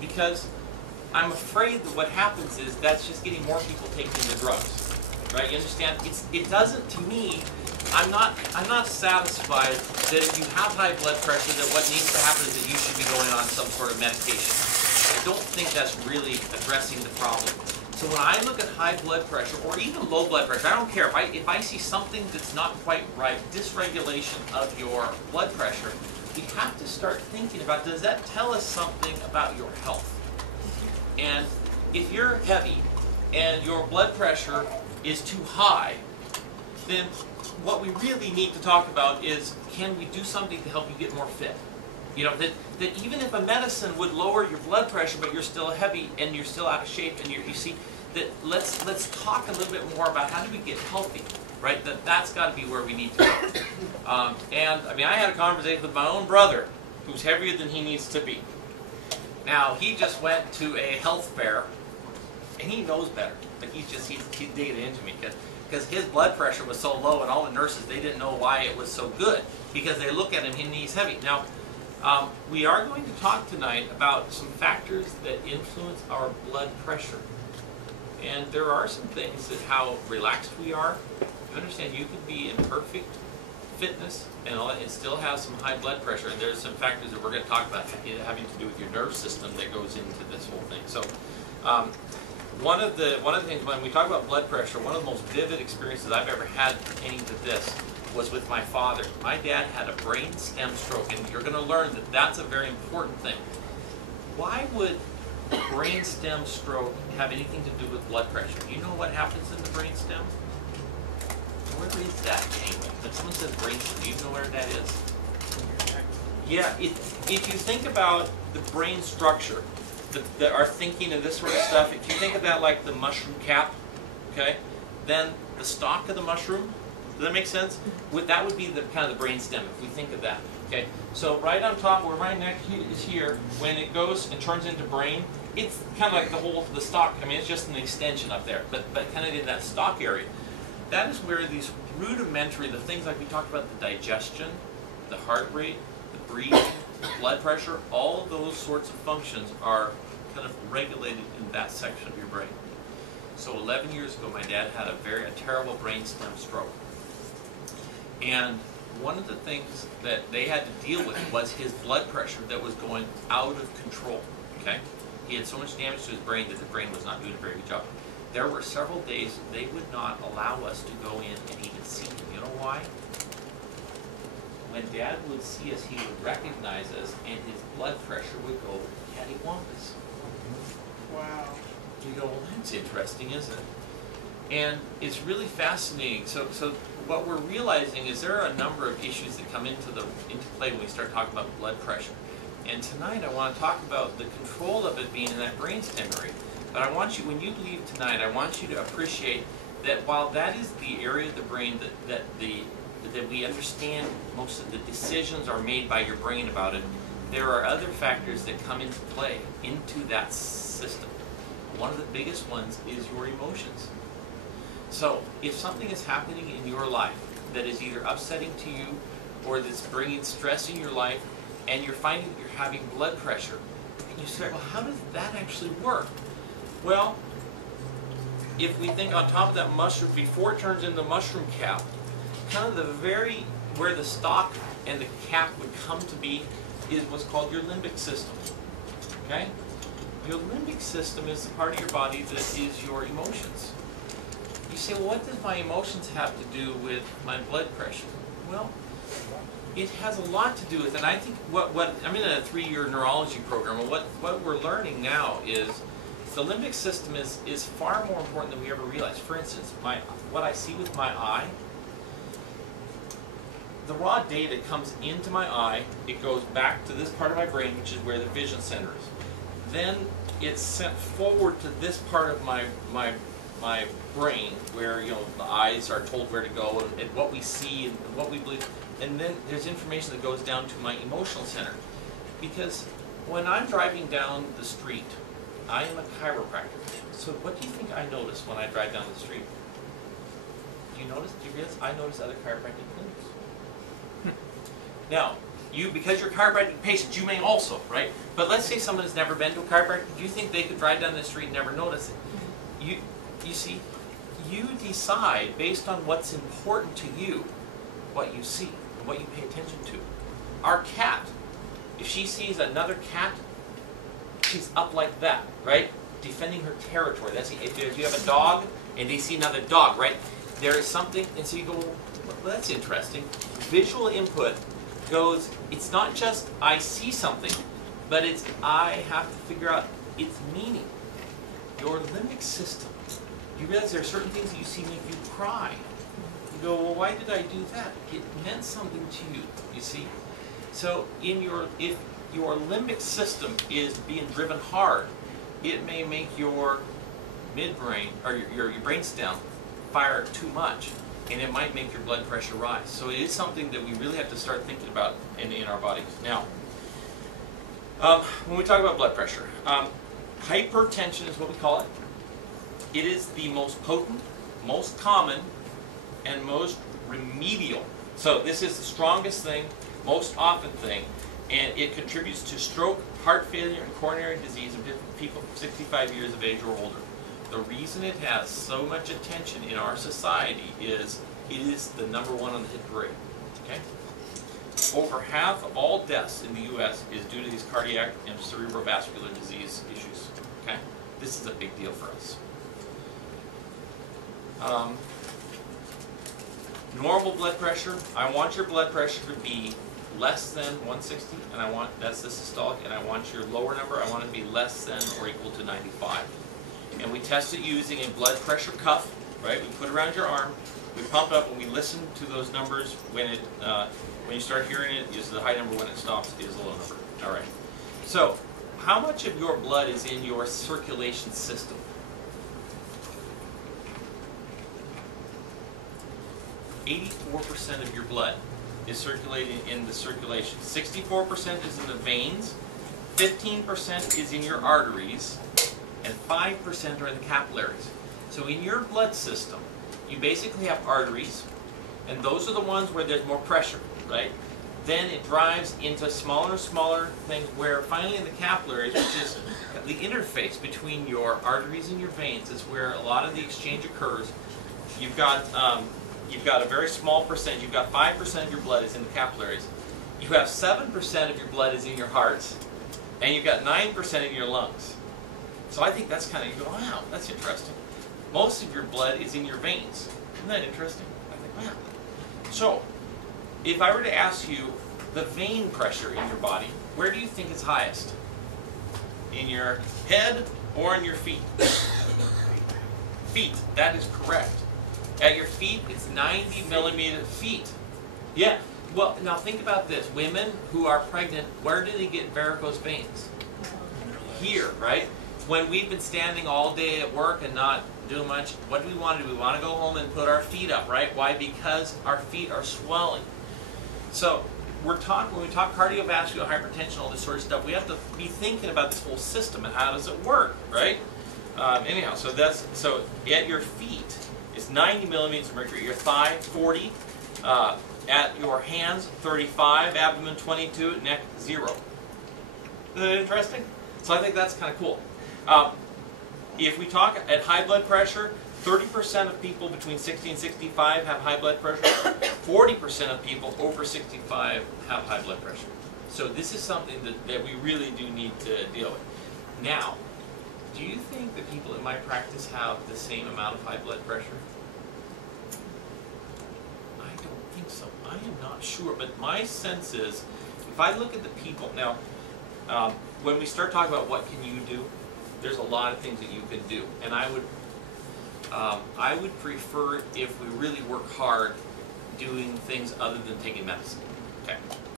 because I'm afraid that what happens is that's just getting more people taking the drugs, right? You understand? It doesn't, to me, I'm not satisfied that if you have high blood pressure that what needs to happen is that you should be going on some sort of medication. I don't think that's really addressing the problem. So when I look at high blood pressure, or even low blood pressure, I don't care. If I see something that's not quite right, dysregulation of your blood pressure, we have to start thinking about, does that tell us something about your health? And if you're heavy and your blood pressure is too high, then what we really need to talk about is, can we do something to help you get more fit? You know, that even if a medicine would lower your blood pressure, but you're still heavy and you're still out of shape, and you see, that let's talk a little bit more about how do we get healthy, right? That's got to be where we need to go. And I mean, I had a conversation with my own brother, who's heavier than he needs to be. Now, he just went to a health fair, and he knows better, but he's digging into me because his blood pressure was so low, and all the nurses, they didn't know why it was so good, because they look at him and he's heavy. Now, we are going to talk tonight about some factors that influence our blood pressure. And there are some things that how relaxed we are. You understand, you could be in perfect fitness and still have some high blood pressure. And there's some factors that we're going to talk about having to do with your nerve system that goes into this whole thing. So one of the things when we talk about blood pressure, one of the most vivid experiences I've ever had pertaining to this was with my father. My dad had a brain stem stroke, and you're going to learn that that's a very important thing. Why would brain stem stroke have anything to do with blood pressure? Do you know what happens in the brain stem? Where is that anyway? When someone says brain stem, do you know where that is? Yeah, if you think about the brain structure, our thinking and this sort of stuff, if you think of that like the mushroom cap, okay, then the stalk of the mushroom, does that make sense? That would be the kind of the brain stem if we think of that. Okay, so right on top where my neck is here, when it goes and turns into brain, it's kind of like the stalk. I mean, it's just an extension up there, but kind of in that stalk area. That is where these rudimentary, the things like we talked about, the digestion, the heart rate, the breathing, the blood pressure, all those sorts of functions are kind of regulated in that section of your brain. So 11 years ago, my dad had a terrible brain stem stroke. And one of the things that they had to deal with was his blood pressure that was going out of control, okay? He had so much damage to his brain that the brain was not doing a very good job. There were several days they would not allow us to go in and even see him. You know why? When Dad would see us, he would recognize us, and his blood pressure would go cattywampus. Wow. You go, well, that's interesting, isn't it? And it's really fascinating. So what we're realizing is there are a number of issues that come into play when we start talking about blood pressure. And tonight I want to talk about the control of it being in that brainstem area. But I want you, when you leave tonight, I want you to appreciate that while that is the area of the brain that we understand most of the decisions are made by your brain about it, there are other factors that come into play into that system. One of the biggest ones is your emotions. So if something is happening in your life that is either upsetting to you or that's bringing stress in your life, and you're finding that you're having blood pressure, and you say, well, how does that actually work? Well, if we think on top of that mushroom, before it turns into mushroom cap, kind of where the stalk and the cap would come to be is what's called your limbic system, okay? Your limbic system is the part of your body that is your emotions. You say, well, what does my emotions have to do with my blood pressure? Well, it has a lot to do with it. And I think I'm in a 3-year neurology program, and what we're learning now is the limbic system is far more important than we ever realized. For instance, what I see with my eye, the raw data comes into my eye, it goes back to this part of my brain, which is where the vision center is. Then it's sent forward to this part of my brain, where the eyes are told where to go and what we see and what we believe. And then there's information that goes down to my emotional center. Because when I'm driving down the street, I am a chiropractor. So what do you think I notice when I drive down the street? Do you realize I notice other chiropractic clinics? Now, because you're a chiropractic patient, you may also, right? But let's say someone has never been to a chiropractor. Do you think they could ride down the street and never notice it? You see, you decide based on what's important to you, what you see, and what you pay attention to. Our cat, if she sees another cat, she's up like that, right? Defending her territory. That's if you have a dog and they see another dog, right? There is something, and so you go, well, that's interesting. Visual input goes, it's not just I see something, but it's I have to figure out its meaning. Your limbic system. You realize there are certain things that you see make you cry. You go, well, why did I do that? It meant something to you, you see? So if your limbic system is being driven hard, it may make your midbrain, or your brainstem, fire too much, and it might make your blood pressure rise. So it is something that we really have to start thinking about in our bodies. Now, when we talk about blood pressure, hypertension is what we call it. It is the most potent, most common, and most remedial. So this is the strongest thing, most often thing, and it contributes to stroke, heart failure, and coronary disease in people 65 years of age or older. The reason it has so much attention in our society is it is the #1 on the hit parade. Okay? Over half of all deaths in the U.S. is due to these cardiac and cerebrovascular disease issues. Okay? This is a big deal for us. Normal blood pressure, I want your blood pressure to be less than 160, and that's the systolic, and I want your lower number, I want it to be less than or equal to 95. And we test it using a blood pressure cuff, right? We put it around your arm, we pump up, and we listen to those numbers when you start hearing it is the high number, when it stops is the low number. All right. So, how much of your blood is in your circulation system? 84% of your blood is circulating in the circulation. 64% is in the veins, 15% is in your arteries, and 5% are in the capillaries. So in your blood system, you basically have arteries, and those are the ones where there's more pressure, right? Then it drives into smaller and smaller things where finally in the capillaries, which is the interface between your arteries and your veins, is where a lot of the exchange occurs. You've got a very small percentage. You've got 5% of your blood is in the capillaries. You have 7% of your blood is in your hearts, and you've got 9% in your lungs. So I think that's kind of, you go, wow, that's interesting. Most of your blood is in your veins. Isn't that interesting? I think, wow. So, if I were to ask you the vein pressure in your body, where do you think it's highest? In your head or in your feet? Feet, that is correct. At your feet, it's 90 millimeter feet. Yeah, well, now think about this. Women who are pregnant, where do they get varicose veins? Here, right? When we've been standing all day at work and not doing much, what do we want to do? We want to go home and put our feet up, right? Why? Because our feet are swelling. So, when we talk cardiovascular, hypertension, all this sort of stuff, we have to be thinking about this whole system and how does it work, right? Anyhow, so at your feet, it's 90 millimeters of mercury. Your thigh, 40. At your hands, 35. Abdomen, 22. Neck, 0. Isn't that interesting? So I think that's kind of cool. If we talk at high blood pressure, 30% of people between 60 and 65 have high blood pressure. 40% of people over 65 have high blood pressure. So this is something that we really do need to deal with. Now, do you think that people in my practice have the same amount of high blood pressure? I don't think so. I am not sure, but my sense is, if I look at the people, now, when we start talking about what can you do, there's a lot of things that you can do. And I would prefer, if we really work hard, doing things other than taking medicine. Okay.